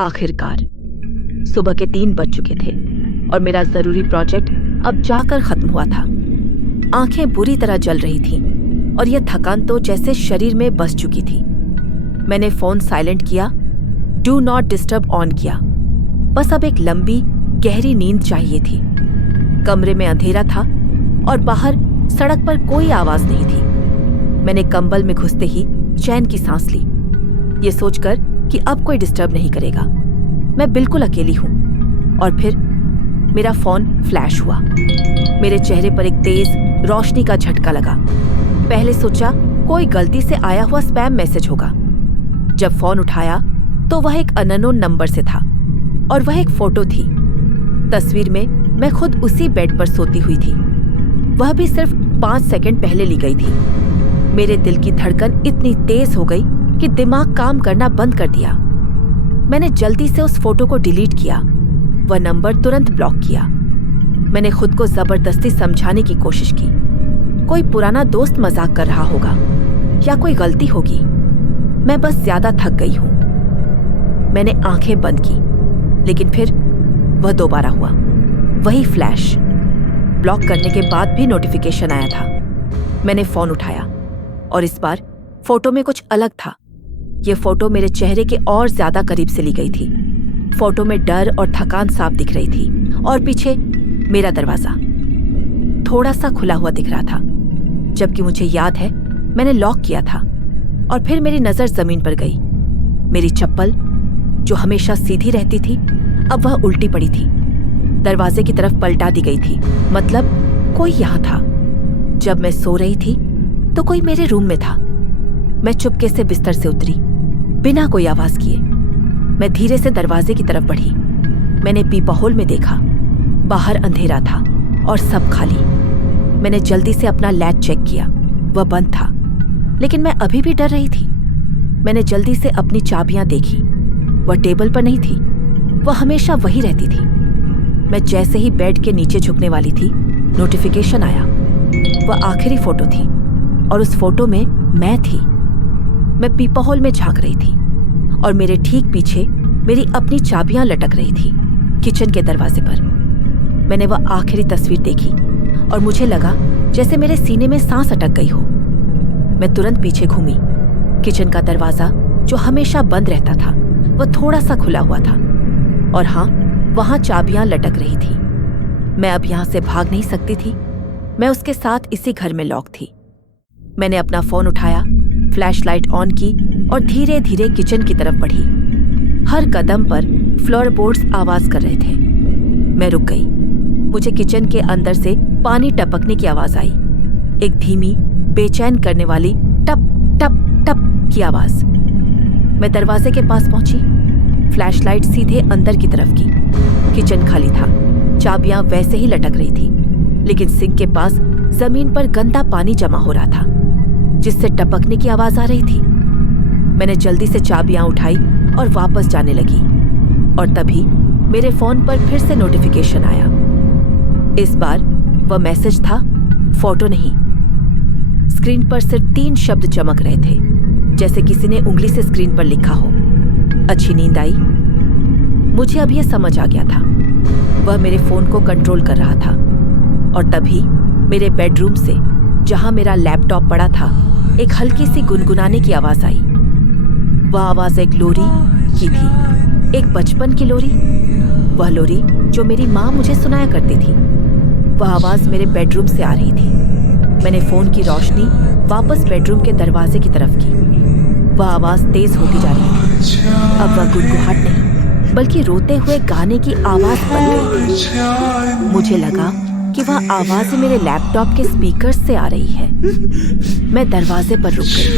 आखिरकार सुबह के 3 बज चुके थे और मेरा जरूरी प्रोजेक्ट अब जाकर खत्म हुआ था। आंखें बुरी तरह जल रही थीं और यह थकान तो जैसे शरीर में बस चुकी थी। मैंने फोन साइलेंट किया, डू नॉट डिस्टर्ब ऑन किया। बस अब एक लंबी गहरी नींद चाहिए थी। कमरे में अंधेरा था और बाहर सड़क पर कोई आवाज नहीं थी। मैंने कंबल में घुसते ही चैन की सांस ली, ये सोचकर कि अब कोई डिस्टर्ब नहीं करेगा, मैं बिल्कुल अकेली हूं। और फिर मेरा फोन फ्लैश हुआ। मेरे चेहरे पर एक तेज रोशनी का झटका लगा। पहले सोचा कोई गलती से आया हुआ स्पैम मैसेज होगा। जब फोन उठाया तो वह एक अननोन नंबर से था और वह एक फोटो थी। तस्वीर में मैं खुद उसी बेड पर सोती हुई थी, वह भी सिर्फ 5 सेकंड पहले ली गई थी। मेरे दिल की धड़कन इतनी तेज हो गई कि दिमाग काम करना बंद कर दिया। मैंने जल्दी से उस फोटो को डिलीट किया, वह नंबर तुरंत ब्लॉक किया। मैंने खुद को जबरदस्ती समझाने की कोशिश की, कोई पुराना दोस्त मजाक कर रहा होगा या कोई गलती होगी, मैं बस ज्यादा थक गई हूं। मैंने आंखें बंद की, लेकिन फिर वह दोबारा हुआ, वही फ्लैश। ब्लॉक करने के बाद भी नोटिफिकेशन आया था। मैंने फोन उठाया और इस बार फोटो में कुछ अलग था। यह फोटो मेरे चेहरे के और ज्यादा करीब से ली गई थी। फोटो में डर और थकान साफ दिख रही थी और पीछे मेरा दरवाजा थोड़ा सा खुला हुआ दिख रहा था, जबकि मुझे याद है मैंने लॉक किया था। और फिर मेरी नजर जमीन पर गई। मेरी चप्पल जो हमेशा सीधी रहती थी, अब वह उल्टी पड़ी थी, दरवाजे की तरफ पलटा दी गई थी। मतलब कोई यहां था। जब मैं सो रही थी तो कोई मेरे रूम में था। मैं चुपके से बिस्तर से उतरी, बिना कोई आवाज किए। मैं धीरे से दरवाजे की तरफ बढ़ी। मैंने पीपा होल में देखा, बाहर अंधेरा था और सब खाली। मैंने जल्दी से अपना लैच चेक किया, वह बंद था, लेकिन मैं अभी भी डर रही थी। मैंने जल्दी से अपनी चाबियां देखी, वह टेबल पर नहीं थी, वह हमेशा वही रहती थी। मैं जैसे ही बेड के नीचे झुकने वाली थी, नोटिफिकेशन आया। वह आखिरी फोटो थी और उस फोटो में मैं थी। मैं पीपा होल में झांक रही थी और मेरे ठीक पीछे मेरी अपनी चाबियां लटक रही थी, किचन के दरवाजे पर। मैंने वह आखिरी तस्वीर देखी और मुझे लगा जैसे मेरे सीने में सांस अटक गई हो। मैं तुरंत पीछे घूमी। किचन का दरवाजा जो हमेशा बंद रहता था, वह थोड़ा सा खुला हुआ था और हाँ, वहां चाबियां लटक रही थी। मैं अब यहां से भाग नहीं सकती थी। मैं उसके साथ इसी घर में लॉक थी। मैंने अपना फोन उठाया, फ्लैशलाइट ऑन की और धीरे धीरे किचन की तरफ बढ़ी। हर कदम पर फ्लोरबोर्ड्स आवाज कर रहे थे। मैं रुक गई। मुझे किचन के अंदर से पानी टपकने की आवाज आई, एक धीमी बेचैन करने वाली टप टप टप की आवाज। मैं दरवाजे के पास पहुंची, फ्लैशलाइट सीधे अंदर की तरफ की। किचन खाली था, चाबियां वैसे ही लटक रही थी, लेकिन सिंक के पास जमीन पर गंदा पानी जमा हो रहा था, जिससे टपकने की आवाज आ रही थी। मैंने जल्दी से चाबियां उठाई और वापस जाने लगी, और तभी मेरे फोन पर फिर से नोटिफिकेशन आया। इस बार वह मैसेज था, फोटो नहीं। स्क्रीन पर सिर्फ 3 शब्द चमक रहे थे, जैसे किसी ने उंगली से स्क्रीन पर लिखा हो। अच्छी नींद आई। मुझे अब यह समझ आ गया था, वह मेरे फोन को कंट्रोल कर रहा था। और तभी मेरे बेडरूम से, जहां मेरा लैपटॉप पड़ा था, एक हल्की सी गुनगुनाने की आवाज आई। वह आवाज एक लोरी की थी, एक बचपन की लोरी, वह लोरी जो मेरी माँ मुझे सुनाया करती थी। वह आवाज मेरे बेडरूम से आ रही थी। मैंने फोन की रोशनी वापस बेडरूम के दरवाजे की तरफ की। वह आवाज तेज होती जा रही थी। अब वह गुनगुनाहट नहीं, बल्कि रोते हुए गाने की आवाज बन गई। मुझे लगा कि वह आवाज मेरे लैपटॉप के स्पीकर से आ रही है। मैं दरवाजे पर रुक गई।